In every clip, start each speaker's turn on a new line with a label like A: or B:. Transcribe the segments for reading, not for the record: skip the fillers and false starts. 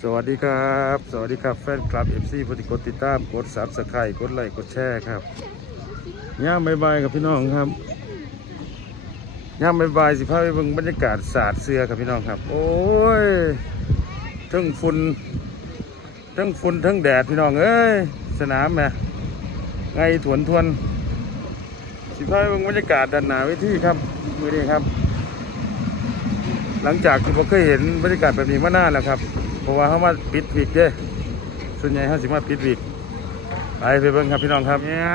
A: สวัสดีครับสวัสดีครับแฟนคลับ FC ผู้ที่กดติดตามกด Subscribe กดไลค์กดแชร์ครับย่ามบ่ายๆกับพี่น้องครับย่ามบ่ายๆสิพาไปเบิ่งบรรยากาศสาดเสือครับพี่น้องครับโอ้ยทั้งฝุ่นทั้งแดดพี่น้องเอ้ยสนามแม่ไงทวนสิพาไปเบิ่งบรรยากาศด้านหน้าเวทีครับมื้อนี้ครับหลังจากที่ผมเคยเห็นบรรยากาศแบบนี้มานานแล้วครับเพราะว่าเขามาปิดวิกเด้ส่วนใหญ่เขาสิมาปิดวิกไปเบิ่งครับพี่น้องครับเนี่ย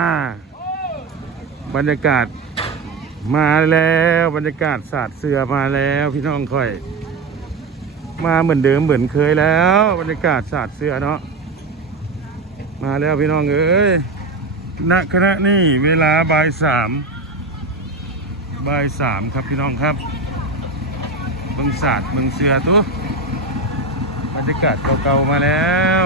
A: บรรยากาศมาแล้วบรรยากาศสาดเสือมาแล้วพี่น้องค่อยมาเหมือนเดิมเหมือนเคยแล้วบรรยากาศสาดเสือเนาะมาแล้วพี่น้องเอ้ยณขณะนี้เวลาบ่ายสามครับพี่น้องครับเบิ่งสาดเบิ่งเสือตัวบรรยากาศเก่าๆมาแล้ว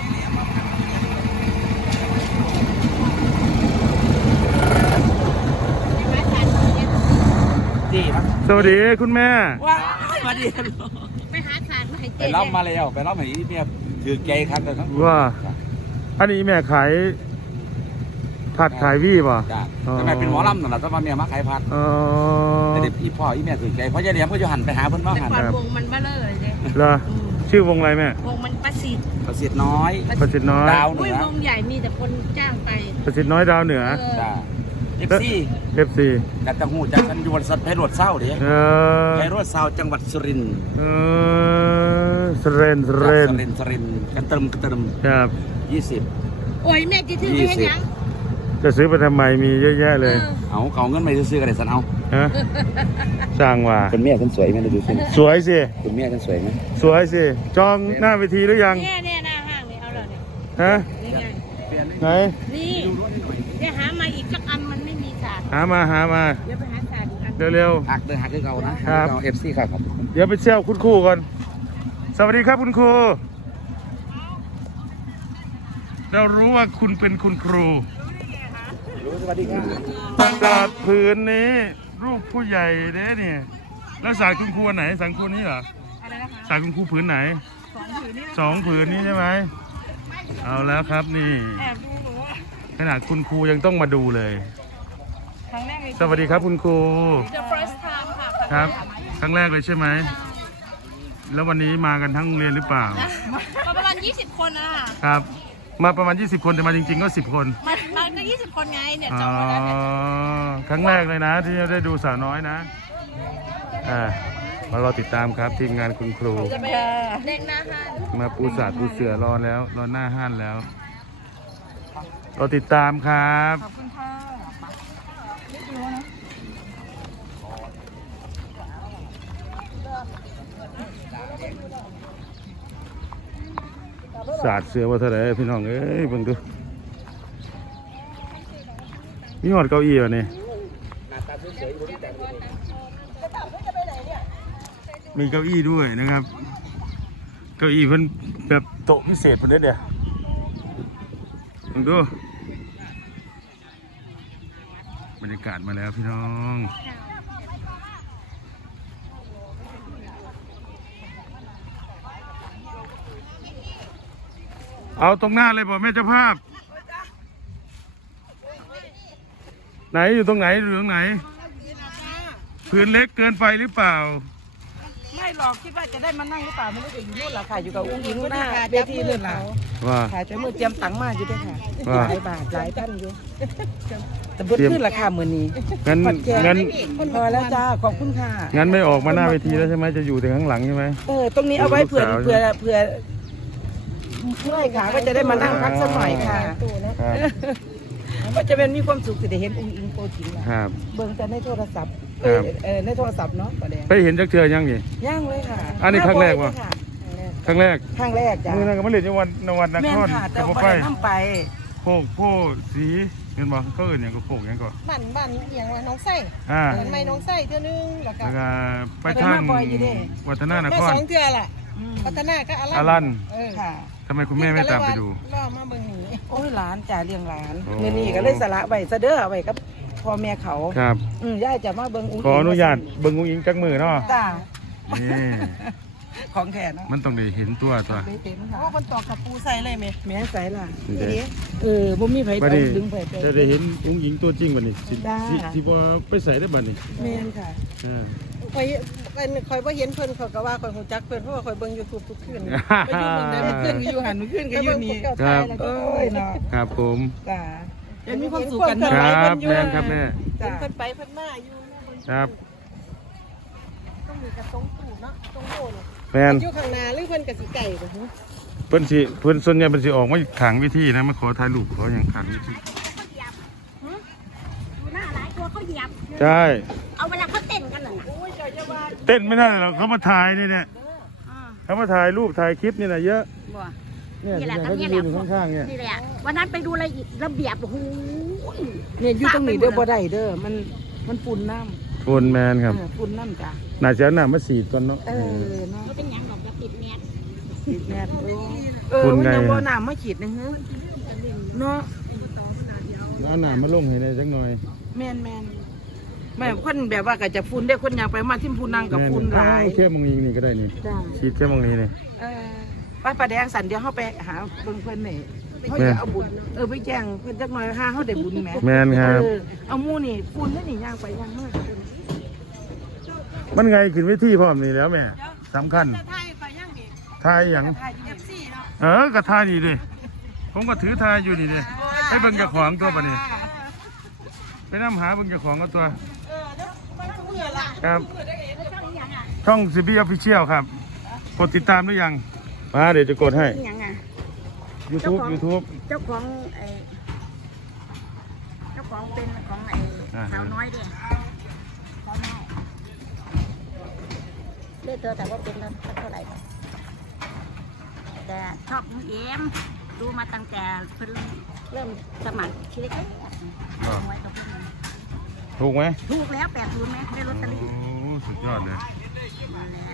A: สวัสดีคุณแม่
B: ว้าสวัสดี
C: ไปหาสารมาให้เจ๊
B: ไปรับมาแล้วไปรับมาอีเนี่ยถือแกครับเลยครับ
A: ว่าอันนี้แม่ขายผัดขายวี่ป่ะ
B: จ้าแต่แม่เป็นหมอลำนั่นแหละต้องมาเมียมาขายผัดแต่เด็กพี่พ่ออีแม่ถือแกเพราะยายเลี้ยงก็จะหันไปหาเพิ่นมาหัน
C: แต่ก่อนวงมันบ้าเลอเลยเจ๊
A: เหรอชื่อวงอะไรแม่
C: วงมันประสิทธิ์
B: น้อย
A: ประสิทธิ์น้อย
B: ดาวเหนือ
C: วงใหญ่มีแต่คนจ้างไป
A: ประสิทธิ์น้อยดาวเหนือ
B: จ้าFC แต่ตะหูจากกันอยู่วันสัตว์ไพโรดเศร้าดิไพโรดเศร้าจังหวัดสุรินทร์
A: สุรินทร์
B: กันเติม
A: ครับ
C: 20โอ้ยแม่จะถือไปให้ยัง
A: จะซื้อไปทำไมมีเยอะแยะเลย
B: เอาเงินไปซื้อกันเลยสันเอา
A: ฮะสร้างว่า
B: เป็นเมียฉันสวยไหมดูสิ
A: สวยสิ
B: เป็นเมียฉันสวยไหม
A: สวยสิจองหน้าเวทีหรือยัง
C: เนี่ยหน้าห้างนี่เอาเลย
A: ฮะไหน
C: นี่เดี๋ยวหามาอีกสักอันมันไม่มีสาร
A: หามา
C: เดี๋ยวไปหาสารอีกอัน
A: เร็ว
B: หักคือเก่านะครับFC ครับ
A: เดี๋ยวไปเชี่ยวคุณครูก่อนสวัสดีครับคุณครูเรารู้ว่าคุณเป็นคุณครู
B: สวัสดีครับ
A: สาดผืนนี้รูปผู้ใหญ่เด้เนี่ยแล้วสาดคุณครูไหนสาดคุณครูนี้เหรอสาดคุณครูผืนไหน2 ผืนนี้ใช่ไหมเอาแล้วครับนี่ขนาดคุณครูยังต้องมาดูเลยสวัสดีครับคุณครู
C: The first time ค่ะ
A: ครับครั้งแรกเลยใช่ไหมแล้ววันนี้มากันทั้งโรงเรียนหรือเปล่า
C: ประมาณ20 คน
A: ครับมาประมาณ20 คนแต่มาจริงๆก็10 คน
C: มาได้20 คนไงเนี่ยจองมาแล้ว
A: ครั้งแรกเลยนะที่ได้ดูสาวน้อยนะมารอติดตามครับทีมงานคุณครู
C: เด็กหน้าห้าน
A: มาปูสาดปูเสือรอหน้าห้านแล้วรอติดตามครับขอบคุณค่ะสาดเสือว่าเท่าไหร่พี่น้องเอ้ยเบิ่งดูมีหอดเก้าอี้วะนี่มีเก้าอี้ด้วยนะครับเก้าอี้เพิ่นแบบโต๊ะพิเศษเพิ่นเด้อเบิ่งดูบรรยากาศมาแล้วพี่น้องเอาตรงหน้าเลยบอกแม่เจ้าภาพไหนอยู่ตรงไหนพื้นเล็กเกินไปหรือเปล่า
D: ไม่หรอกคิดว่าจะได้มานั่งหรือเปล่าไม่รู้จะอยู่นู่นหรอค่ะอยู่กับอุ้งอิงหน้าเวทีเลยล่ะ
A: ว่า
D: ขายจะมือเตรียมตังค์มาอยู่ด้วยค่ะหลายบาทหลายพันอยู่แต่เบิ้ลขึ้นราคาเหมือนนี้
A: งั้น
D: พอแล้วจ้าขอบคุณค่ะ
A: งั้นไม่ออกมาหน้าเวทีแล้วใช่ไหมจะอยู่แต่ข้างหลังใช่ไหม
D: ตรงนี้เอาไว้เผื่อเมื่อยขาก็จะได้มานั่งพักสักหน่อยค่ะก็จะเป็นมีความสุขสิได้เห็นอุ้งอิงโตจริง
A: ครับ
D: เบิ่งแต่ในโทรศัพท์ในโทรศัพท์เนาะ
A: ไปเห็นจักเทื่อยังนี่
D: ย่างเลยค่ะ
A: อันนี้ครั้งแรกวะครั้งแรก
D: จ้ะ
A: มือนั่นก็มาเล่นอยู่วันนคร
D: แต่บ่ไปน้ำไป
A: โพสีเห็นบ่เขาเอิ้นหยังก็โพยังก็
C: บ้านอย่างว่าน้องไส้ไม่น้องไส้เท่านึงแล้วก็
A: ไปทางวัฒนานคร
C: 2 เทื่อล่ะวัฒนาก็
A: อลัน
D: ค่ะ
A: ทำไมคุณแม่ไม่ตามไปดู
C: รอมาเบิ่งนี่
D: โอ้ยหลานจ่าเลี้ยงหลานมื้อนี้ก็เลยสละไว้ซะเด้อไว้กับพ่อแม่เขา
A: ครับ
D: ย่าจะมาเบิ่งอุ้ง
A: ขออนุญาตเบิ่งอุ้งอิงจักมือเนาะ
D: จ้า
A: นี่
D: ของแท้เนาะ
A: มันต้องได้เห็นตัว
D: ไม่เต็มค่ะ
C: โอ้คนตอกกับปูใส่เลยไหม
D: แม่ใส่ล่ะ
A: นี่เด้
D: บ่มีไผ
A: บัด
D: เอา
A: นี้
D: ดึงไผไป
A: จะได้เห็นองค์หญิงตัวจริงบัดนี้สิ
D: ได้
A: สิบ่ไปใส่ได้บัดนี้
D: แม่นค่ะ
A: อ่า
C: คอยว่าเห็นเพิ่นเขาก็ว่าคอยหูจักเพิ่นเพราะว่าคอยเบิ่ง YouTube ทุกคืนไปอยู่เมืองใด
D: เมื่
C: เมื่
D: อ
C: อ
D: คื
C: คื
D: น
C: น
D: ก็อยู่หันเมื่อคืนก็อยู่นี่
A: ครับ
D: เอ้ยเนาะ
A: ครับผม
D: จ้าจะมีความสุขกัน
A: ค
D: เนาะ
A: รับแม่นครับแม่
C: เห็นเพิ่นไปเพิ่นมาอยู่
A: ครับ
C: ต้องมีกระตรงตู้เนาะตรงโน่น
A: แม่น
C: อยู่ข้างหน้าหรือเพิ่นก็สิไก่บ่ฮู้
A: เพิ่นส่วนใหญ่เพิ่นสิออกมาขังวิธีนะมาขอถ่ายรูปขออย่างขังวิธี
E: ดูหน้าหลายตัวเขาเหยียบ
A: ใช่
E: เอาเวลาเขาเต้นกันน่ะนะ
A: เต้นไม่ได้หรอกเขามาถ่ายนี่เนี่ย
E: อ่า
A: เขามาถ่ายรูปถ่ายคลิปนี่นะเยอะ
E: บ่
A: เนี่ย
E: นี่แหละ
A: เขาจะ
E: นี่
A: ยื
E: แหละ
A: นอยู่ข้างๆเนี่ย
E: นี่แหละวันนั้นไปดูระเบียบโอ้โห
D: เนี่ยอยู่ตรงนี้เด้อบ่ได้เด้อมันฝุ่นน้ำ
A: โฟนแมนครับ
D: ฝุ่นน้ำจ้ะ
A: น่าจะเอาหน้ามาสีดก่อนเนาะ
D: เนาะ
E: มันเป็นหยังดอกกระติดแมส
D: ฉีดแม่น
A: ฝุ่นไง
D: มันยังบ่น้ำมาฉีดนะฮะเนาะ
A: เอาหน้ามาลงให้ได้สักหน่อย
D: แม่นแม่คนแบบว่าก็จะฝุ่นได้คนอยากไปมาที่ฝุ่นนั่งกับฝุ่นหลาย
A: เอาแค่มองนี้นี่ก็ได้นี่
D: จ้า
A: ฉีดแค่มองนี้นี่
D: ป้าปลาแดงสันเดี๋ยวเฮาไปหาเบิ่งเพิ่นนี่เขาจะเอาบุญไปแจ้งเพิ่นจักหน่อยหาเฮาได้บุญแหม
A: แมนครับ
D: เอาหมู่นี่ฝุ่นนั่นนี่ย่างไปย่างมา
A: มันไงขึ้นเวทีพร้อมนี่แล้วแม่สำคัญ
C: จะถ่ายไปยังนี่
A: ถ่ายอย่าง
C: FC เนาะ
A: ก็ถ่ายนี่ดิผมก็ถือถ่ายอยู่นี่ดิให้เบิ่งเจ้าของตัวปะนี่ไปนำหาเบิ่งเจ้าของก็ตัว
C: เด้อมันเมื่อล่ะ
A: ครับช่องซีบีออฟฟิเชียลครับกดติดตามหรือยังมาเดี๋ยวจะกดให้
E: นี่หยังอ่ะ
A: YouTube
E: เจ้าของเจ้าของเป็นของสาวน้อยเด้สาวน้อยเลือกเธอแต่ว่าเป็นเท่าไหร่แต่ชอบน้องเอ็มดูมาตั้งแต่เพิ่นเริ่มสมัครชีเล็กๆไว้กับเพิ่น
A: ถูกไหม
E: ถูกแล้ว80ไหมได้ลอตเตอรี่
A: โอ้สุดยอดเลย
E: นั่นแหละ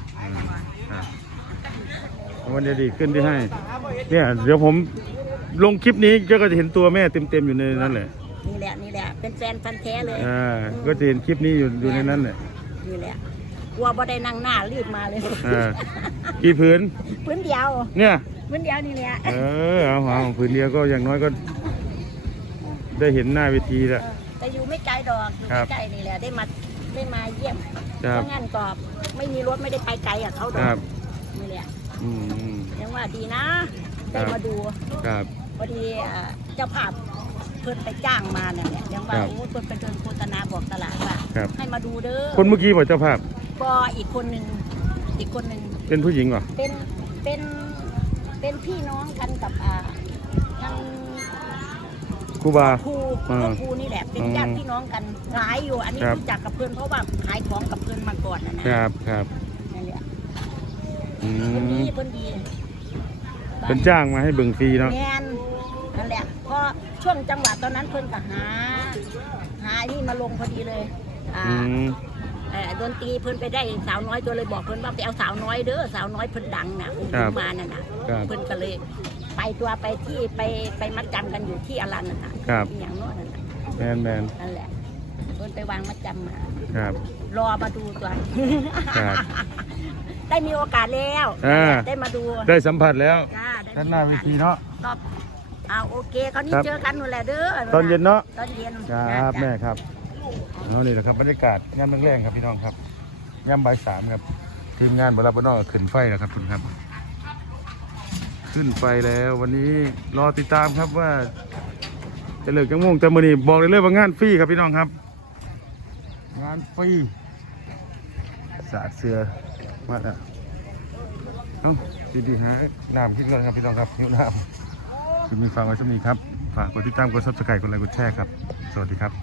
A: วันดีขึ้นที่ให้เนี่ยเดี๋ยวผมลงคลิปนี้ก็จะเห็นตัวแม่เต็มๆอยู่ในนั้นแหละ
E: นี่แหละเป็นแฟนพันธุ์แท้เลย
A: ก็จะเห็นคลิปนี้อยู่ในนั้นแหละ
E: นี่แหละกลัวบ่ได้นั่งหน้ารีบมาเลย
A: กี่ผืน
E: พื้นเดียว
A: เนี่ย
E: พื้นเดียวนี่แหละ
A: เอาผืนเดียวก็อย่างน้อยก็ ได้เห็นหน้าเวทีแล้ว
E: แต่อยู่ไม่ไกลดอกอยู่
A: ครับ
E: ใกล้ๆนี่แหละได้มาเยี่ยม
A: ครับ
E: เพราะงั้นก็ไม่มีรถไม่ได้ไปไกลเขาดอ
A: ครั
E: ก
A: บ
E: นี่แหละ
A: อืม
E: ยังว่าดีนะได้
A: ครับ
E: มาดู
A: ครับ
E: พอดีเจ้าภาพเพิ่นไปจ้างมาเนี่ยยังว่า
A: ครับ
E: โอ้เพิ่นไปเดินโฆษณาบอกตลาดว่า
A: ครับ
E: ให้มาดูเด้อ
A: คนเมื่อกี้บอกเจ้าภาพ
E: ก็อีกคนหนึ่ง
A: เป็นผู้หญิงเหรอ
E: เป็นพี่น้องกันกับทาง
A: ครูบา
E: ครู
A: อ่า
E: ครูนี่แหละเป็นญาติพี่น้องกันหลายอยู่อันนี้
A: ครับ
E: รู้จักกับเพื่อนเพราะว่าขายของกับเพื่อนมาก่อนนะครับ
A: ครับ
E: นั่นแหละ
A: อื
E: เพื่อน
A: ม
E: ดีเพื่อนดี
A: เป็นจ้างมาให้เบิ่งฟรีเนาะ
E: แมนนั่นแหละพอช่วงจังหวะตอนนั้นเพื่อนก็หานี่มาลงพอดีเลย
A: อืม
E: ดนตรีเพื่อนไปได้สาวน้อยตัวเลยบอกเพื่อนว่าไปเอาสาวน้อยเด้อสาวน้อยเพื่อนดังนะอุ้มมานั่นน่ะเพื่อนก็เลยไปตัวไปที่ไปมัดจำกันอยู่ที่อรันน่ะนะครับ อย่างโน้นน่ะ
A: แมน
E: นั่นแหละเพื่อนไปวางมัดจำมา
A: ครับ
E: รอมาดูตัว
A: ครับ
E: ได้มีโอกาสแล้ว ได้มาดู
A: ได้สัมผัสแล้ว
E: จ้าได้
A: ด้านหน้าเวทีเนาะ
E: รอบโอเคคราวนี้
A: ครับ
E: เจอกันนู่นแหละเด้อ
A: ตอนเย็นเนาะ
E: ตอนเย็น
A: ครับ
E: จ้ะ
A: แม่ครับเอานี่แหละครับบรรยากาศงานแรงๆครับพี่น้องครับย่ำบ่ายสามครับทีมงานบรับบ้านนอกขึ้นไฟแล้วครับคุณครับ ขึ้นไฟแล้ววันนี้รอติดตามครับว่า จะเลิกจังโมงแต่มื้อนี้บอกเลยว่างานฟรีครับพี่น้องครับ งานฟรีสาดเสือมาแล้วเอ้าดีๆหาน้ำกินก่อนครับพี่น้องครับหิวน้ำคุณมีฟังไว้สักนิดครับฝากกดติดตามกด Subscribe กดไลค์กดแชร์ครับสวัสดีครับ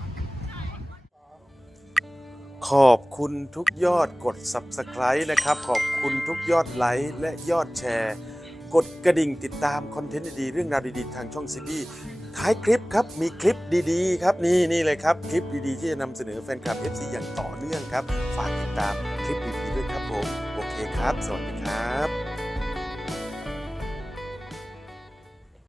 F: ขอบคุณทุกยอดกด Subscribe นะครับขอบคุณทุกยอดไลค์และยอดแชร์ กดกระดิ่งติดตามคอนเทนต์ดีๆเรื่องราวดีๆทางช่องซีบีท้ายคลิปครับมีคลิปดีๆครับนี่เลยครับคลิปดีๆที่จะนำเสนอแฟนคลับ FC อย่างต่อเนื่องครับฝากติดตามคลิปดีๆด้วยครับผมโอเคครับสวัสดีครับ